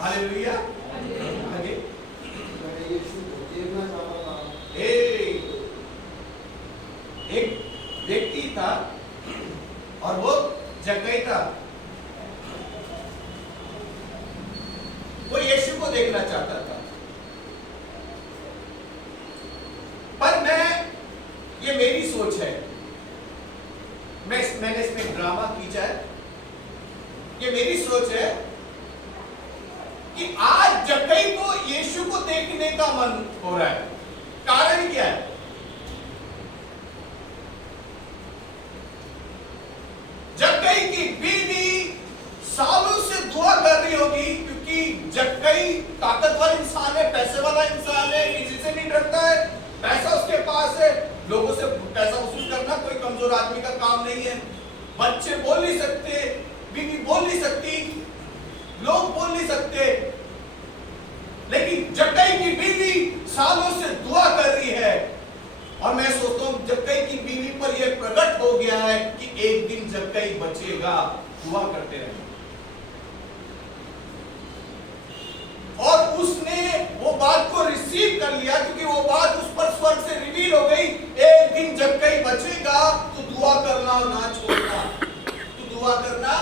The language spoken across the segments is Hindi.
हालेलुया। आगे यीशु को देखना चाहता था। एक व्यक्ति था और वो जक्कई था। वो यीशु को देखना चाहता था। पर ये मेरी सोच है, मैंने इसमें ड्रामा खींचा है। ये मेरी सोच है कि आज जक्कई को यीशु को देखने का मन हो रहा है। कारण क्या है? जक्कई की बीवी सालों से दुआ कर रही होगी, क्योंकि जक्कई ताकतवर इंसान है, पैसे वाला इंसान है, किसी से नहीं डरता है, पैसा उसके पास है, लोगों से पैसा वसूल करना कोई कमजोर आदमी का काम नहीं है। बच्चे बोल नहीं सकते, बीवी बोल नहीं सकती, लोग बोल नहीं सकते, लेकिन जक्कई की बीवी सालों से दुआ कर रही है। और मैं सोचता हूं जक्कई की बीवी पर यह प्रकट हो गया है कि एक दिन जक्कई बचेगा। दुआ करते रहे और उसने वो बात को रिसीव कर लिया, क्योंकि वो बात उस पर स्वर्ग से रिवील हो गई। एक दिन जक्कई बचेगा तो दुआ करना ना छोड़ना, तो दुआ करना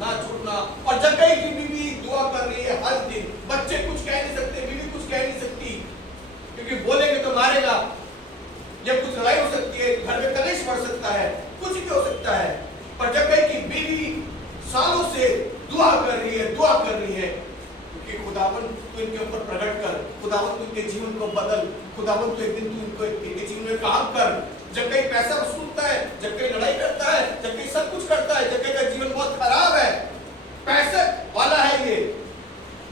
ना छोड़ना। और जक्कई की बीवी दुआ कर रही है हर दिन। बच्चे कुछ कह नहीं सकते, बीवी कुछ कह नहीं सकती, क्योंकि बोलेंगे तो मारेगा, या कुछ लड़ाई हो सकती है, घर में कलेश बढ़ सकता है, कुछ भी हो सकता है। पर जक्कई की बीवी सालों से दुआ कर रही है, दुआ कर रही है कि खुदावन तू इनके ऊपर प्रकट कर, खुदावन तू इनके जीवन को बदल, खुदावन तू एक दिन तू इनके जीवन में काम कर। जक्कई पैसा वसूलता है, जक्कई लड़ाई करता है, जक्कई सब कुछ करता है, जक्कई का जीवन बहुत खराब है, पैसे वाला है, ये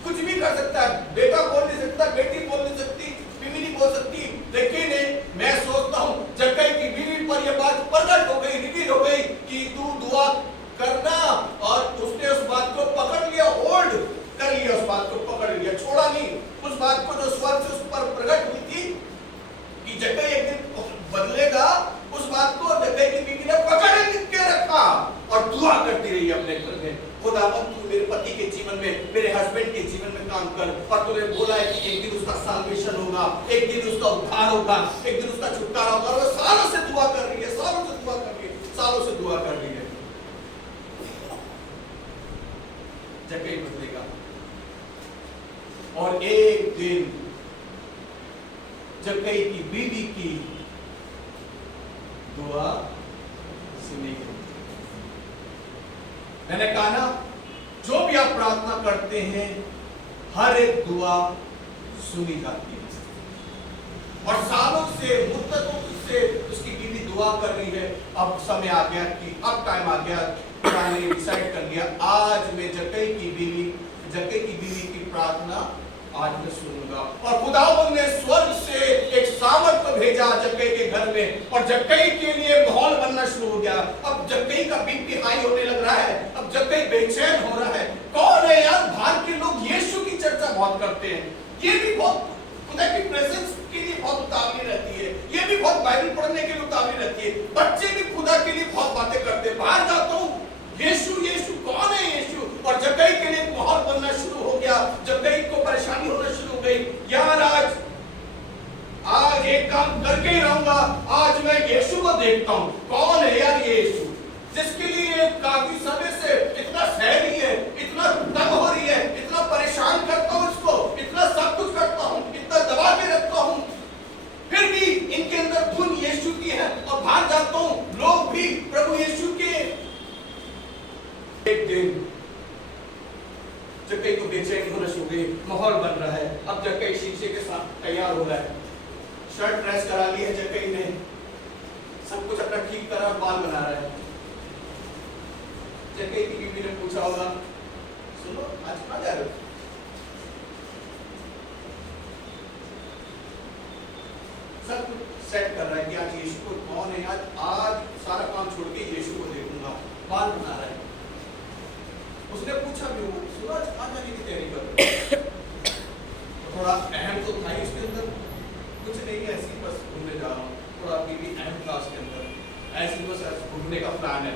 कुछ भी कर सकता है, बेटा बोल नहीं सकता, बेटी बोल नहीं सकती, बीवी नहीं बोल सकती। लेकिन मैं सोचता हूं जक्कई की बीवी पर यह बात प्रकट हो गई, रिवील हो गई कि तू दुआ करना, और उसने उस बात को पकड़ लिया, होल्ड कर लिया, उस बात को पकड़ लिया, छोड़ा नहीं। उस बात को जो स्वर्ग से उस पर प्रकट हुई थी कि जक्कई एक दिन बदलेगा, उस बात को जक्कई की बीवी ने पकड़ के रखा और दुआ करती रही अपने घर में, खुदावन तू मेरे पति के जीवन में, मेरे हस्बैंड के जीवन में काम कर। और तूने बोला है कि एक दिन उसका साल्वेशन होगा, एक दिन उसका उद्धार होगा, एक दिन उसका छुटकारा होगा। और वो सालों से दुआ कर रही है, सालों से दुआ कर रही है, सालों से दुआ कर रही है। जक्कई बदलेगा और एक दिन जक्कई की बीवी की दुआ सुनी गई। मैंने कहा ना, जो भी आप प्रार्थना करते हैं हर एक दुआ सुनी जाती है। और सालों से, मुद्दतों से उसकी बीवी दुआ कर रही है। अब समय आ गया कि अब टाइम आ गया, मैंने डिसाइड कर लिया आज मैं जक्कई की बीवी की प्रार्थना आज मैं सुनूंगा। और खुदावंद ने स्वर्ग से एक सामर्थ को भेजा जक्कई के घर में, और जक्कई के लिए माहौल बनना शुरू हो गया। अब जक्कई का बीपी हाई होने लग रहा है, अब जक्कई बेचैन हो रहा है। कौन है यार, बाहर के लोग यीशु की चर्चा बहुत करते हैं, ये भी बहुत खुदा की प्रेजेंस के लिए बहुत उतावली रहती है, ये भी बहुत बाइबल पढ़ने के लिए उतावली रहती है, बच्चे भी खुदा के लिए बहुत बातें करते हैं। बाहर जाता हूँ, यीशु यीशु, कौन है यीशु? और जक्कई के लिए माहौल बनना शुरू हो गया, जक्कई को परेशानी होना शुरू हो गई। यार आज एक काम करके ही रहूंगा, आज मैं यीशु को देखता हूँ। कौन है यार यीशु, जिसके लिए काफी समय से इतना सह रही है, इतना तंग हो रही है, इतना परेशान करता हूँ इसको, इतना सब कुछ करता हूँ, इतना दबा के रखता हूँ, फिर भी इनके अंदर धुन यीशु की है। और बाहर जाता हूँ, लोग भी प्रभु यीशु के। एक दिन जक्कई को बेचैनी होना शुरू हुई, माहौल बन रहा है। अब जक्कई शीशे के साथ तैयार हो रहा है, शर्ट प्रेस करा ली है जक्कई ने, सब कुछ अपना ठीक तरह बाल बना रहा है। जक्कई की बीवी ने पूछा होगा, सुनो आज कहाँ जा रहे हो? सब कुछ सेट कर रहा है कि आज यीशु को, कौन है आज सारा काम छोड़ के यीशु को देखूंगा, बाल बना रहा है। उसने पूछा भी होगा, सुनो आज कहाँ जाने की तैयारी कर रहे हो? थोड़ा अहम तो था इसके अंदर, कुछ नहीं है, ऐसी बस घूमने जा रहा हूँ। थोड़ा बीवी अहम था उसके अंदर, ऐसी बस घूमने का प्लान है,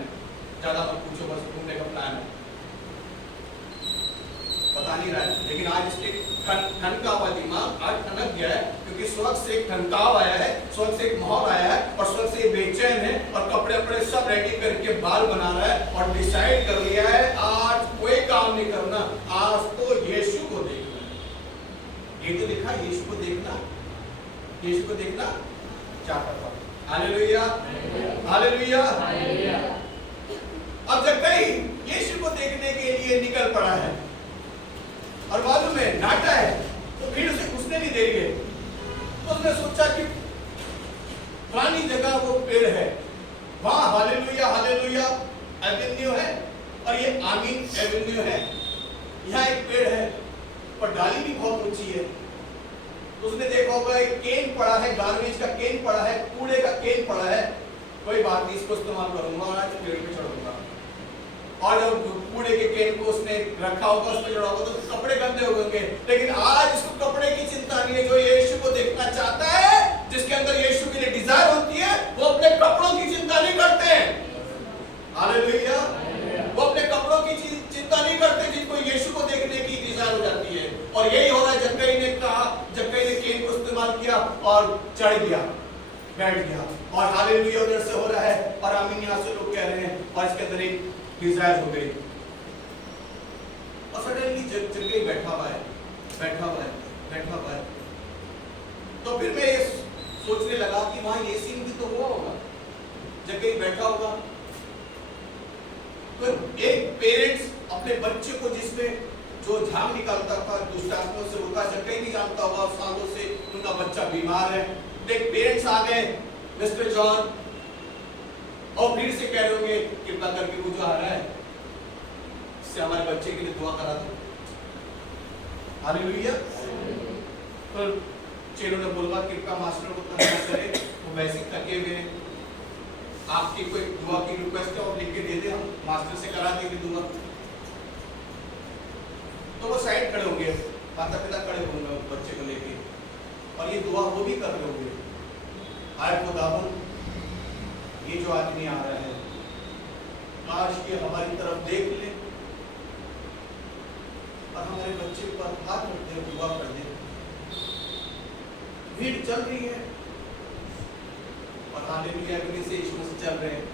ज्यादा मत पूछो, बस घूमने का प्लान है। आ नहीं रहा है, लेकिन आज इसके ठनका हुआ दिमाग आज ठनक गया है, क्योंकि स्वर्ग से एक ठनकाव आया है, स्वर्ग से एक माहौल आया है, और स्वर्ग से बेचैन है और कपड़े अपने सब रेडी करके बाल बना रहा है और डिसाइड कर लिया है आज कोई काम नहीं करना, आज तो यीशु को देखना है। ये तो लिखा यीशु को देखना, यीशु को देखना चाहता था। Hallelujah, hallelujah. अब जक्कई यीशु को देखने के लिए निकल पड़ा है और मालूम है नाटा है, तो भीड़ उसे घुसने नहीं दे रही है, तो उसने सोचा कि पुरानी जगह वो पेड़ है वहां, हालेलुया हालेलुया एवेन्यू है और ये आमीन एवेन्यू है, यहाँ एक पेड़ है पर डाली भी बहुत ऊंची है। तो उसने देखा होगा एक केन पड़ा है, गार्बेज का केन पड़ा है, कूड़े का केन पड़ा है, कोई बात नहीं इसको इस्तेमाल करूंगा और आज पेड़ पे चढ़ूंगा। और जब कूड़े के केन को उसने रखा होगा, उस पर चढ़ा होगा, तो कपड़े गंदे हो गए, लेकिन आज इसको कपड़े की चिंता नहीं है। जो यीशु को देखना चाहता है, जिसके अंदर यीशु के लिए डिजायर होती है, वो अपने कपड़ों की चिंता नहीं करते हैं। हालेलुया, वो अपने कपड़ों की चिंता नहीं करते जिनको यीशु को देखने की डिजायर हो जाती है। और यही हो रहा है, जक्कई ने कहा, जक्कई ने केन को इस्तेमाल किया और चढ़ गया, बैठ गया, और हालेलुया उधर से हो रहा है और आमीन यहाँ से लोग कह रहे हैं, और इसके अंदर एक डिजायर हो गई और सडनली जक्कई बैठा हुआ है, बैठा हुआ है, बैठा हुआ है। तो फिर मैं सोचने लगा कि वहां ये सीन भी तो हुआ होगा, जक्कई बैठा होगा, तो एक पेरेंट्स अपने बच्चे को जिसमें जो झाग निकालता था, दुष्ट आत्माओं से रोका, जक्कई नहीं जानता होगा सालों से उनका बच्चा बीमार है, एक पेरेंट्स आ गए, मिस्टर जॉन, और फिर से कह रहे होंगे कृपा करके वो जो आ रहा है इससे हमारे बच्चे के लिए दुआ करा दो। हालेलुया। तो चेलों ने बोला कृपा मास्टर को तंग करे, वो वैसे थके हुए, आपकी कोई दुआ की रिक्वेस्ट है और लिख के दे दे, हम मास्टर से करा देंगे दुआ। तो वो साइड खड़े होंगे, माता पिता खड़े होंगे बच्चे को लेके, और ये दुआ वो भी कर रहे होंगे, आए खुदावन ये जो आदमी आ रहा है, काश ये हमारी तरफ देख ले और हमारे बच्चे पर हाथ रख दे, दुआ कर दे। भीड़ चल रही है और हालेलुया अग्नि से यीशु मसीह चल रहे हैं,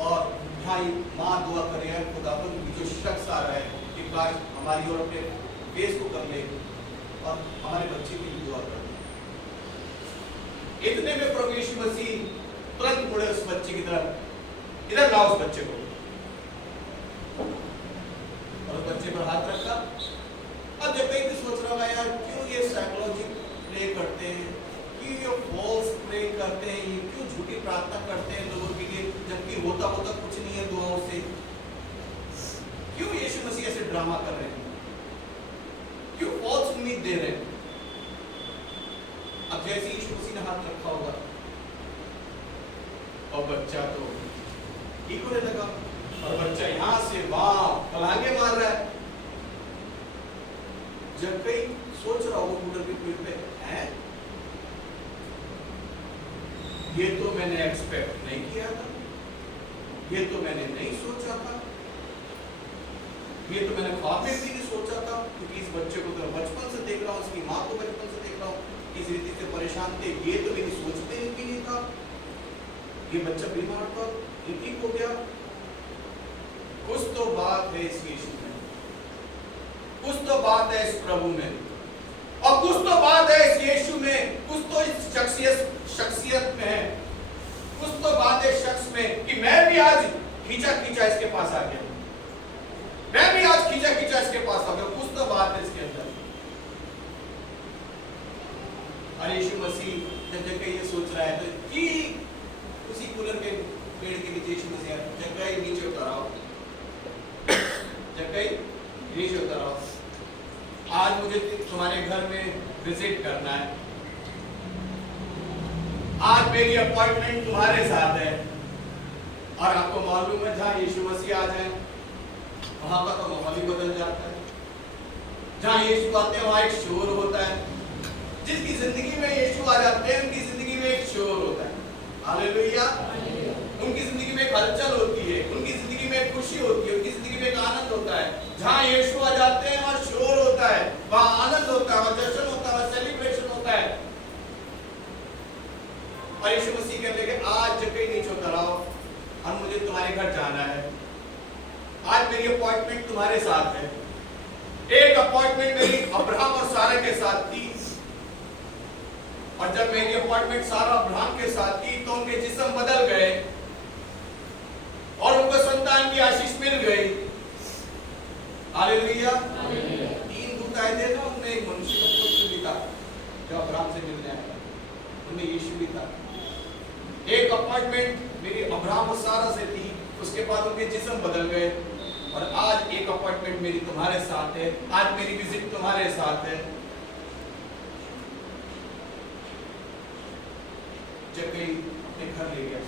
और भाई माँ दुआ कर रही है, खुदावन जो शख्स आ रहा है कि काश हमारी और अपने फेस को कर ले और हमारे बच्चे की दुआ कर दे। इतने में प्रभु यीशु मसीह तुरंत मुड़े उस बच्चे की तरफ, इधर लाओ उस बच्चे को, और उस बच्चे पर हाथ रखा। अब जब कहीं सोच रहा था यार क्यों ये साइकोलॉजी प्रे करते हैं, क्यों ये फॉल्स प्रे करते हैं, ये क्यों झूठी प्रार्थना करते हैं लोगों के लिए, जबकि होता कुछ नहीं है दुआओं से, क्यों यीशु मसीह ऐसे ड्रामा कर रहे हैं, क्यों फॉल्स उम्मीद दे रहे हैं। अब जैसे यीशु मसीह ने हाथ रखा होगा और बच्चा तो ठीक होने लगा, और बच्चा यहां से वहां पलांगे मार रहा है। जब कई सोच रहा होगा कूलर के पेड़ पे, है ये तो मैंने एक्सपेक्ट नहीं किया था, ये तो मैंने नहीं सोचा था, ये तो मैंने ख्वाब में भी नहीं सोचा था, क्योंकि इस बच्चे को तो बचपन से देख रहा हूँ, इसकी माँ को बचपन से देख रहा हूँ, इस रीति से परेशान थे, ये तो मेरी सोचते भी नहीं था, ये बच्चा बीमार था, ये ठीक हो गया। कुछ तो बात है इस यीशु में, कुछ तो बात है इस प्रभु में, और कुछ तो बात है इस यीशु में, कुछ तो इस शख्सियत में है, कुछ तो बात है शख्स में कि मैं भी आज खींचा इसके पास आ गया, मैं भी आज खींचा इसके पास आ गया, कुछ तो बात है इसके अंदर। और यीशु मसीह जब ये सोच रहा है तो कि उसी कूलर के पेड़ के नीचे यीशु मसीह जगह नीचे उतर आओ, जगह नीचे उतर आओ, आज मुझे तुम्हारे घर में विजिट करना है, आज मेरी अपॉइंटमेंट तुम्हारे साथ है। और आपको मालूम है जहाँ यीशु मसीह आ जाए वहां का तो माहौल ही बदल जाता है, जहाँ यीशु आते हैं वहां एक शोर होता है, जिसकी जिंदगी में यीशु आ जाते हैं उनकी जिंदगी में एक शोर होता है। हालेलुया। उनकी जिंदगी में एक हलचल होती है, उनकी जिंदगी में एक खुशी होती है, उनकी जिंदगी में एक आनंद होता है। जहां यीशु आ जाते हैं वहां शोर होता है, वहां आनंद होता है, वहां जश्न होता है, वहां सेलिब्रेशन होता है। और यीशु मसीह कहते हैं कि आज जगह नहीं छोड़ रहा और मुझे तुम्हारे घर जाना है। आज मेरी अपॉइंटमेंट तुम्हारे साथ है। एक अपॉइंटमेंट मेरी अब्राहम और सारा के साथ थी, और जब मेरी अपॉइंटमेंट सारा अब्राहम के साथ थी तो उनके जिस्म बदल गए और उनको संतान की आशीष मिल गई। हालेलुया। 3 दूत आए थे ना, उनमें एक मनुष्य का पुत्र भी था जो अब्राहम से मिलने आया, उनमें यीशु भी था। एक अपॉइंटमेंट मेरी अब्राहम और सारा से थी, उसके बाद उनके जिस्म बदल गए, और आज एक अपॉइंटमेंट मेरी तुम्हारे साथ है। आज मेरी विजिट तुम्हारे साथ है। जक्कई अपने घर ले गया।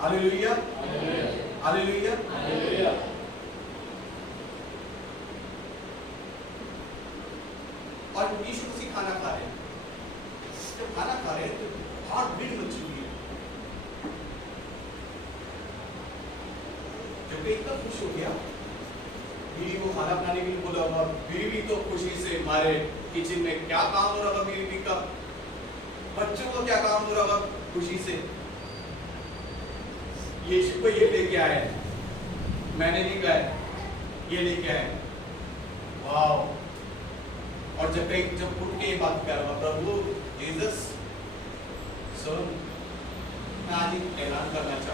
Hallelujah, hallelujah, hallelujah. और यीशु मसीह खाना खा रहे हैं। जब खाना खा रहे हैं तो बहुत भीड़ मची हुई है। जब इतना खुश हो गया, बीवी को खाना खाने के लिए बोला, और बीवी तो खुशी से हमारे किचन में क्या काम हो रहा होगा, बीवी का, बच्चों को क्या काम हो रहा होगा खुशी से। यीशु को ये लेके आए, मैंने नहीं कहा, ये लेके आए। वाह। और जब उठ के ये बात कर रहा, प्रभु जीसस सुन, मैं आज एक ऐलान करना चाहता